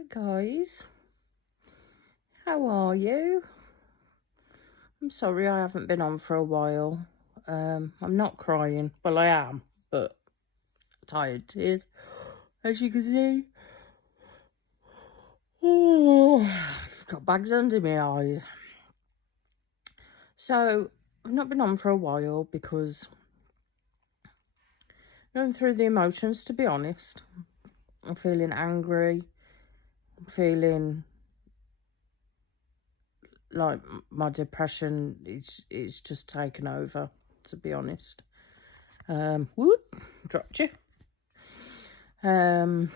Hi guys, how are you? I'm sorry I haven't been on for a while. I'm not crying. Well, I am, but tired tears, as you can see. Oh, I've got bags under my eyes. So, I've not been on for a while because going through the emotions, to be honest. I'm feeling angry. I'm feeling like my depression is just taken over, to be honest. Whoop, dropped you. Yeah,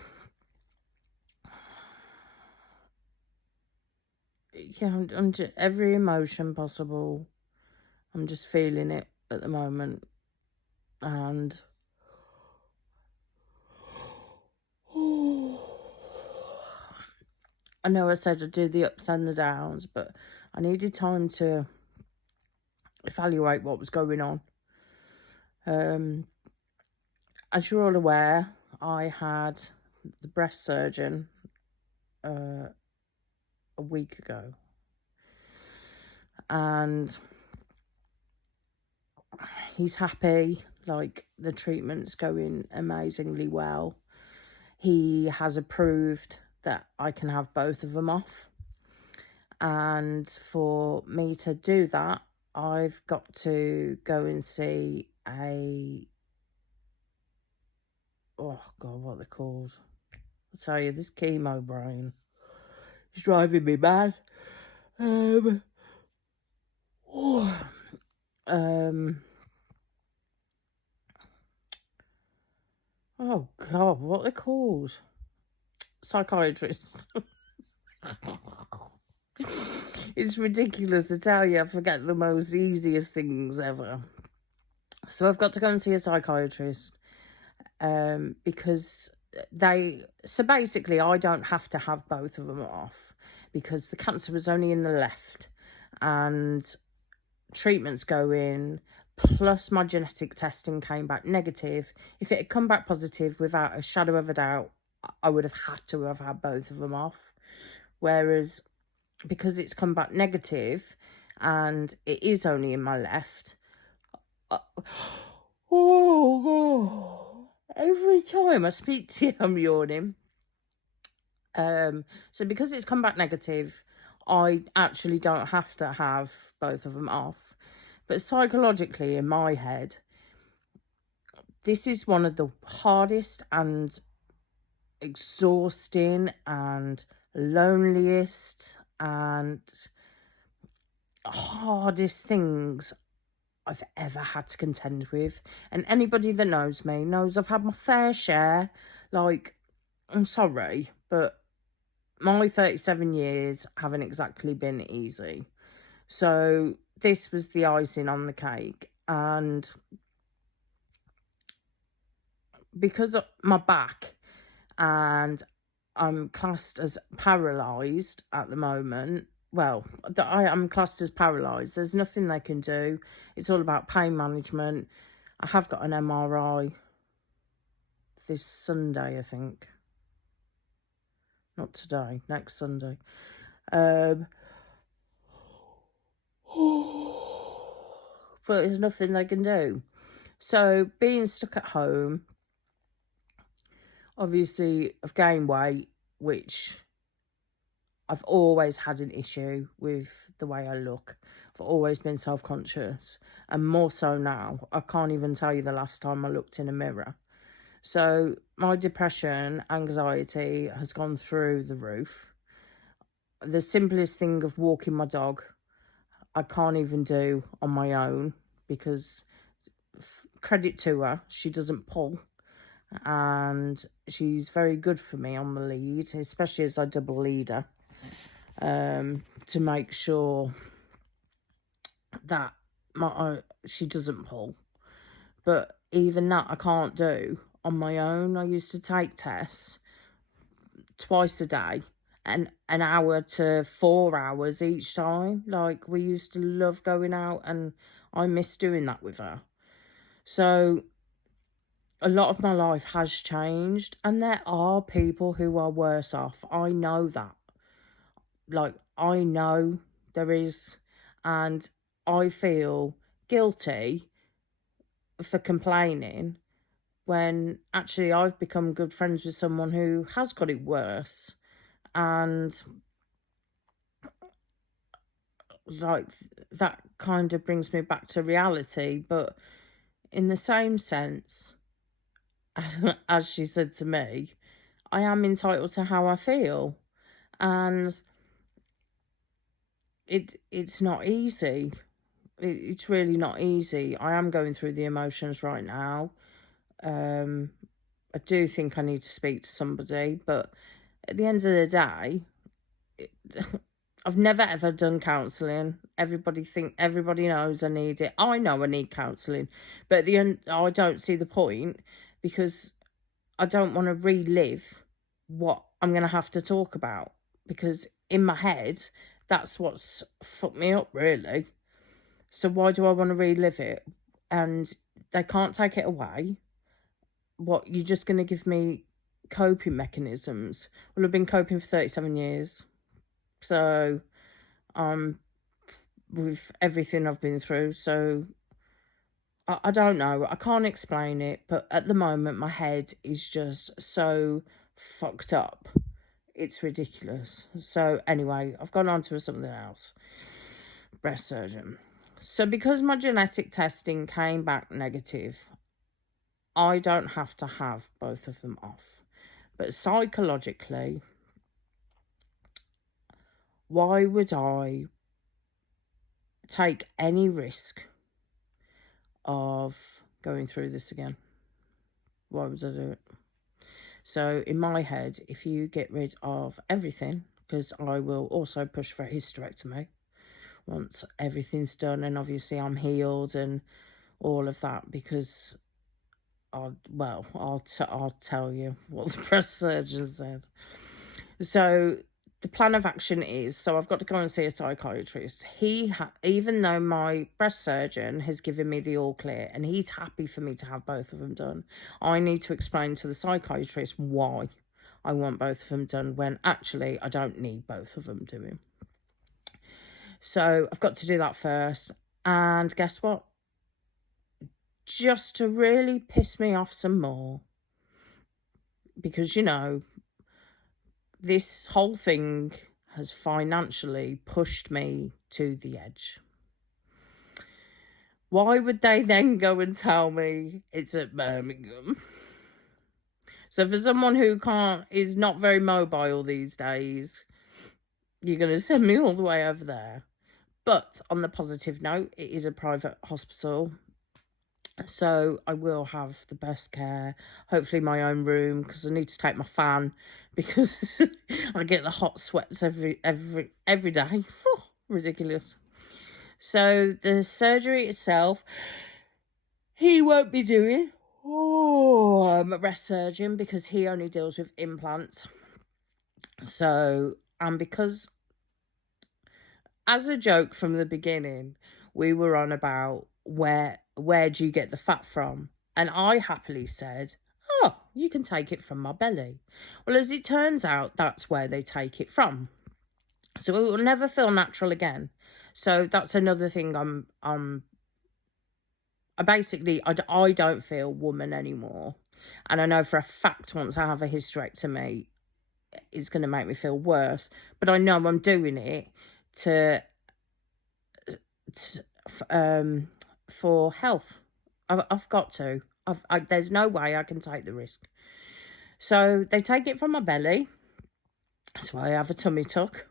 I'm just, every emotion possible. I'm just feeling it at the moment, and I know I said I'd do the ups and the downs, but I needed time to evaluate what was going on. As you're all aware, I had the breast surgeon a week ago, and he's happy. Like, the treatment's going amazingly well. He has approved that I can have both of them off. And for me to do that, I've got to go and see oh God, what they're called. I tell you, this chemo brain is driving me mad. Um, oh, oh God, what they're called? Psychiatrists. It's ridiculous to tell you. I forget the most easiest things ever. So I've got to go and see a psychiatrist because basically I don't have to have both of them off because the cancer was only in the left and treatments go in, plus my genetic testing came back negative. If it had come back positive, without a shadow of a doubt, I would have had to have had both of them off. Whereas because it's come back negative and it is only in my left, oh, every time I speak to you, I'm yawning. So because it's come back negative, I actually don't have to have both of them off. But psychologically, in my head, this is one of the hardest and exhausting and loneliest and hardest things I've ever had to contend with. And anybody that knows me knows I've had my fair share. Like, I'm sorry, but my 37 years haven't exactly been easy. So this was the icing on the cake. And because of my back, and I'm classed as paralysed at the moment. Well, I am classed as paralysed. There's nothing they can do. It's all about pain management. I have got an MRI this Sunday, I think. Not today, next Sunday. But there's nothing they can do. So being stuck at home, obviously I've gained weight, which I've always had an issue with the way I look. I've always been self-conscious, and more so now. I can't even tell you the last time I looked in a mirror. So my depression, anxiety has gone through the roof. The simplest thing of walking my dog, I can't even do on my own because, credit to her, she doesn't pull. And she's very good for me on the lead, especially as I double lead her, to make sure that she doesn't pull. But even that I can't do on my own. I used to take tests twice a day, and an hour to 4 hours each time. Like, we used to love going out, and I miss doing that with her. So a lot of my life has changed, and there are people who are worse off. I know that. Like, I know there is, and I feel guilty for complaining when actually I've become good friends with someone who has got it worse. And like that kind of brings me back to reality. But in the same sense, as she said to me, I am entitled to how I feel. And it's not easy. It's really not easy. I am going through the emotions right now. I do think I need to speak to somebody, but at the end of the day, it, I've never ever done counselling. Everybody knows I need it. I know I need counselling, but at the end, I don't see the point because I don't want to relive what I'm going to have to talk about, because in my head, that's what's fucked me up, really. So why do I want to relive it? And they can't take it away. What, you're just going to give me coping mechanisms? Well, I've been coping for 37 years. So, with everything I've been through. So, I don't know. I can't explain it. But at the moment, my head is just so fucked up. It's ridiculous. So, anyway, I've gone on to something else. Breast surgeon. So, because my genetic testing came back negative, I don't have to have both of them off. But psychologically, why would I take any risk of going through this again? Why would I do it? So in my head, if you get rid of everything, because I will also push for a hysterectomy once everything's done, and obviously I'm healed and all of that, because I'll tell you what the breast surgeon said. So the plan of action is, so I've got to go and see a psychiatrist. Even though my breast surgeon has given me the all clear and he's happy for me to have both of them done, I need to explain to the psychiatrist why I want both of them done when actually I don't need both of them doing. So I've got to do that first. And guess what? Just to really piss me off some more, because, this whole thing has financially pushed me to the edge. Why would they then go and tell me it's at Birmingham? So for someone who is not very mobile these days, you're going to send me all the way over there. But on the positive note, it is a private hospital. So I will have the best care, hopefully my own room, because I need to take my fan, because I get the hot sweats every day. Ridiculous. So the surgery itself, he won't be doing. I'm a breast surgeon, because he only deals with implants. So, and because as a joke from the beginning, we were on about where do you get the fat from? And I happily said, oh, you can take it from my belly. Well, as it turns out, that's where they take it from. So it will never feel natural again. So that's another thing I don't feel woman anymore. And I know for a fact once I have a hysterectomy, it's going to make me feel worse. But I know I'm doing it for health. I've got to. There's no way I can take the risk. So they take it from my belly. That's why I have a tummy tuck.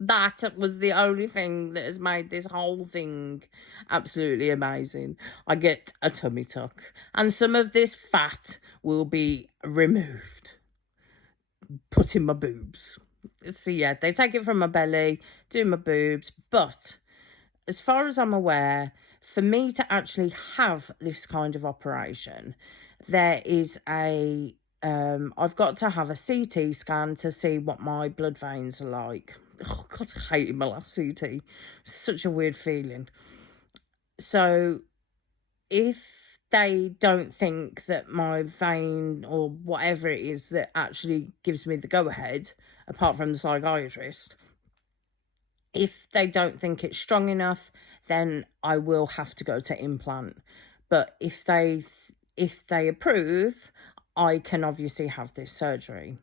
That was the only thing that has made this whole thing absolutely amazing. I get a tummy tuck, and some of this fat will be removed, put in my boobs. So yeah, they take it from my belly, do my boobs. But as far as I'm aware, for me to actually have this kind of operation, there is I've got to have a CT scan to see what my blood veins are like. Oh God, I hated my last CT. Such a weird feeling. So if they don't think that my vein or whatever it is that actually gives me the go-ahead, apart from the psychiatrist, if they don't think it's strong enough, then I will have to go to implant. But if they approve, I can obviously have this surgery.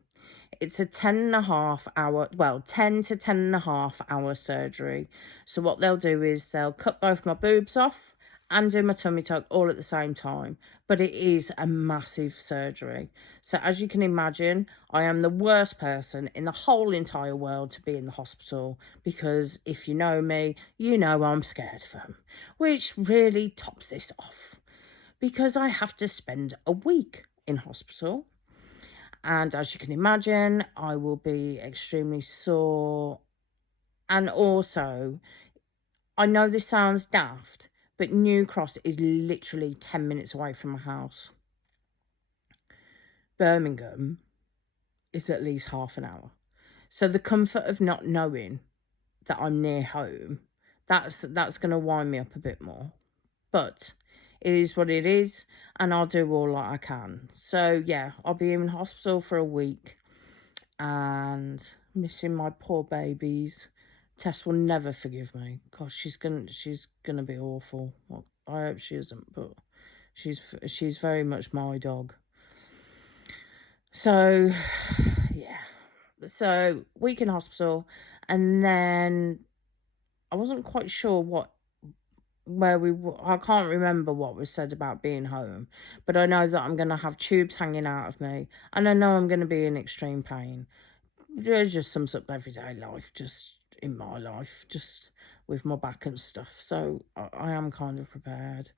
It's a 10.5 hour, well, 10 to 10.5 hour surgery. So what they'll do is they'll cut both my boobs off and do my tummy tuck all at the same time. But it is a massive surgery. So as you can imagine, I am the worst person in the whole entire world to be in the hospital, because if you know me, you know I'm scared of them, which really tops this off, because I have to spend a week in hospital. And as you can imagine, I will be extremely sore. And also, I know this sounds daft, but New Cross is literally 10 minutes away from my house. Birmingham is at least half an hour. So the comfort of not knowing that I'm near home, that's going to wind me up a bit more. But it is what it is, and I'll do all that I can. So yeah, I'll be in hospital for a week and missing my poor babies. Tess will never forgive me. Gosh, she's gonna be awful. Well, I hope she isn't, but she's very much my dog. So yeah, so week in hospital, and then I wasn't quite sure I can't remember what was said about being home, but I know that I'm going to have tubes hanging out of me, and I know I'm going to be in extreme pain. It just sums up everyday life, just in my life, just with my back and stuff. So I am kind of prepared.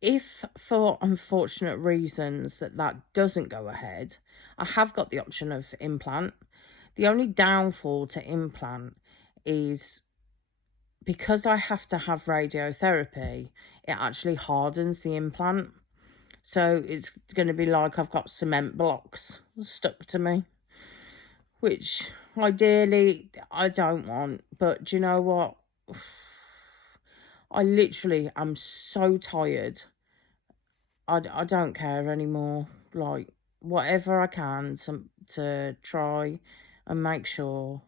If for unfortunate reasons that doesn't go ahead, I have got the option of implant. The only downfall to implant is, because I have to have radiotherapy, it actually hardens the implant. So it's going to be like I've got cement blocks stuck to me, which ideally I don't want. But do you know what? I literally am so tired. I don't care anymore. Like, whatever I can to try and make sure,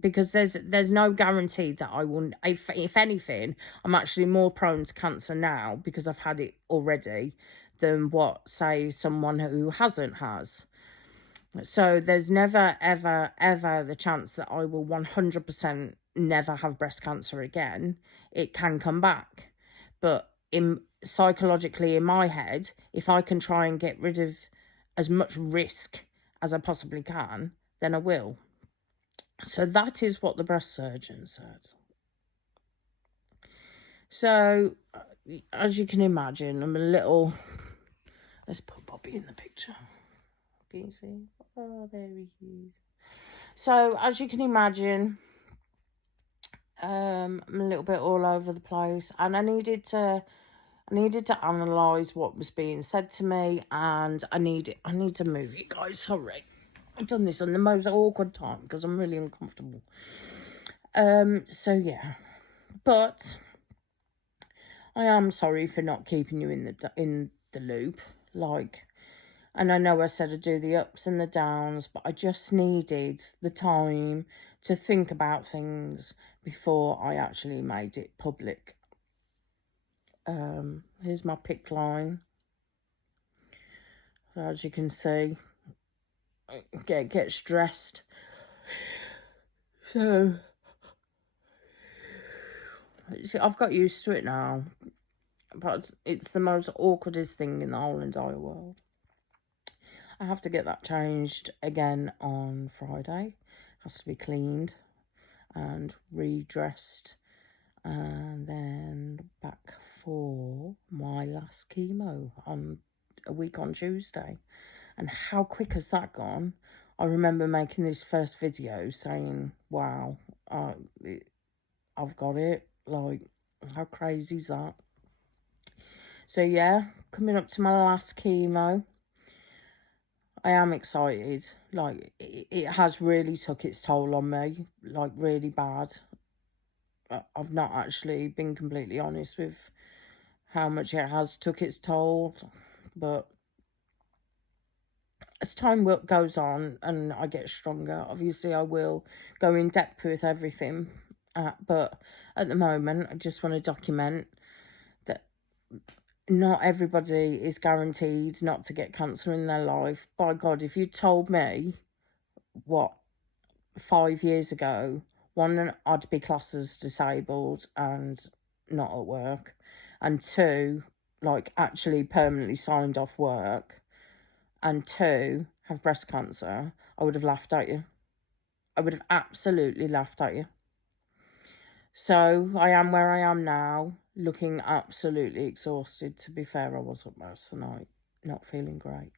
because there's no guarantee that I will. If anything, I'm actually more prone to cancer now because I've had it already than what, say, someone who hasn't has. So there's never, ever, ever the chance that I will 100% never have breast cancer again. It can come back. But psychologically in my head, if I can try and get rid of as much risk as I possibly can, then I will. So that is what the breast surgeon said. So, as you can imagine, I'm a little... Let's put Bobby in the picture. Can you see? Oh, there he is. So, as you can imagine, I'm a little bit all over the place, and I needed to analyse what was being said to me, and I need to move you guys. Sorry, I've done this on the most awkward time because I'm really uncomfortable. So yeah, but I am sorry for not keeping you in the loop, like. And I know I said I'd do the ups and the downs, but I just needed the time to think about things before I actually made it public. Here's my PICC line. So as you can see, I get stressed. So, see, I've got used to it now, but it's the most awkwardest thing in the whole entire world. I have to get that changed again on Friday. It has to be cleaned and redressed, and then back for my last chemo on a week on Tuesday. And how quick has that gone? I remember making this first video saying, wow, I've got it. Like, how crazy is that? So yeah, coming up to my last chemo. I am excited. Like, it has really took its toll on me, like, really bad. I've not actually been completely honest with how much it has took its toll. But as time goes on and I get stronger, obviously I will go in depth with everything. But at the moment, I just want to document that not everybody is guaranteed not to get cancer in their life. By God, if you told me, 5 years ago, one, I'd be classed as disabled and not at work, and two, like actually permanently signed off work, and two, have breast cancer, I would have laughed at you. I would have absolutely laughed at you. So I am where I am now, looking absolutely exhausted. To be fair, I was up most of the night, not feeling great.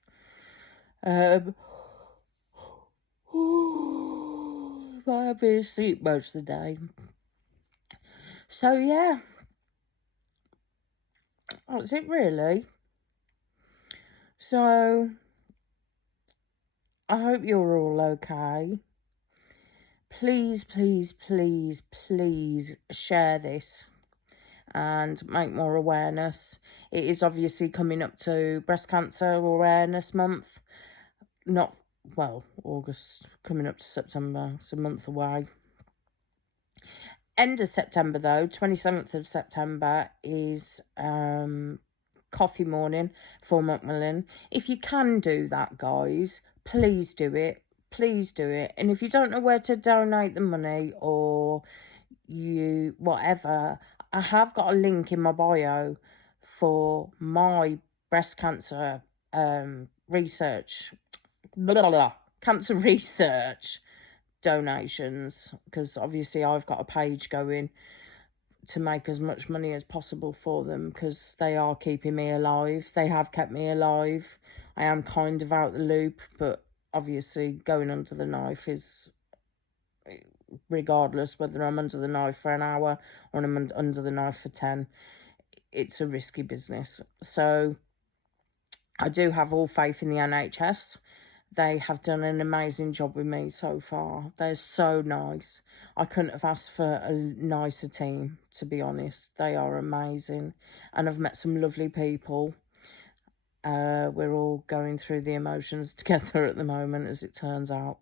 But I've been asleep most of the day. So yeah, that's it really. So I hope you're all okay. Please, please, please, please share this and make more awareness. It is obviously coming up to Breast Cancer Awareness Month. August, coming up to September. It's a month away. End of September though, 27th of September is coffee morning for Macmillan. If you can do that, guys, please do it. Please do it. And if you don't know where to donate the money or whatever, I have got a link in my bio for my breast cancer research, cancer research donations, because obviously I've got a page going to make as much money as possible for them, because they are keeping me alive. They have kept me alive. I am kind of out the loop, but obviously going under the knife is, regardless whether I'm under the knife for an hour or I'm under the knife for 10, it's a risky business. So I do have all faith in the NHS. They have done an amazing job with me so far. They're so nice. I couldn't have asked for a nicer team, to be honest. They are amazing. And I've met some lovely people. We're all going through the emotions together at the moment, as it turns out.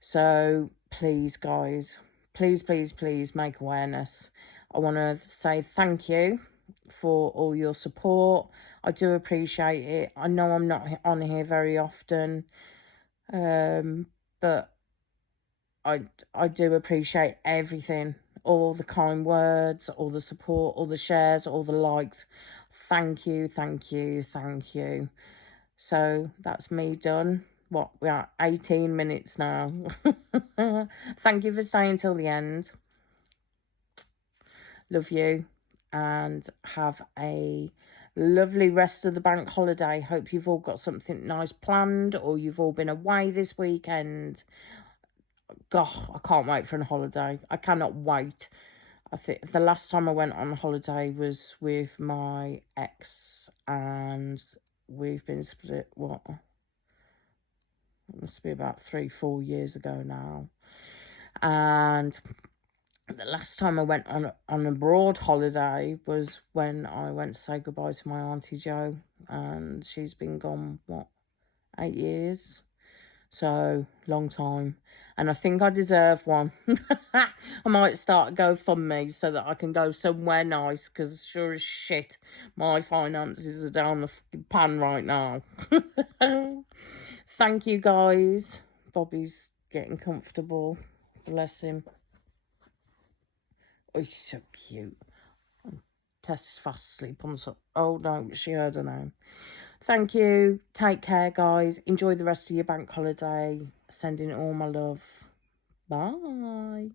So please, guys, please, please, please make awareness. I want to say thank you for all your support. I do appreciate it. I know I'm not on here very often, but I do appreciate everything, all the kind words, all the support, all the shares, all the likes. Thank you, thank you, thank you. So that's me done. We are 18 minutes now. Thank you for staying till the end. Love you, and have a lovely rest of the bank holiday. Hope you've all got something nice planned, or you've all been away this weekend. God, I can't wait for a holiday. I cannot wait. I think the last time I went on holiday was with my ex, and we've been split, it must be about 3-4 years ago now. And the last time I went on a broad holiday was when I went to say goodbye to my Auntie Jo, and she's been gone, 8 years? So, long time. And I think I deserve one. I might start a GoFundMe so that I can go somewhere nice, because sure as shit, my finances are down the pan right now. Thank you, guys. Bobby's getting comfortable. Bless him. Oh, he's so cute. Tess fast asleep on the... Oh, no, she heard her name. Thank you. Take care, guys. Enjoy the rest of your bank holiday. Sending all my love. Bye.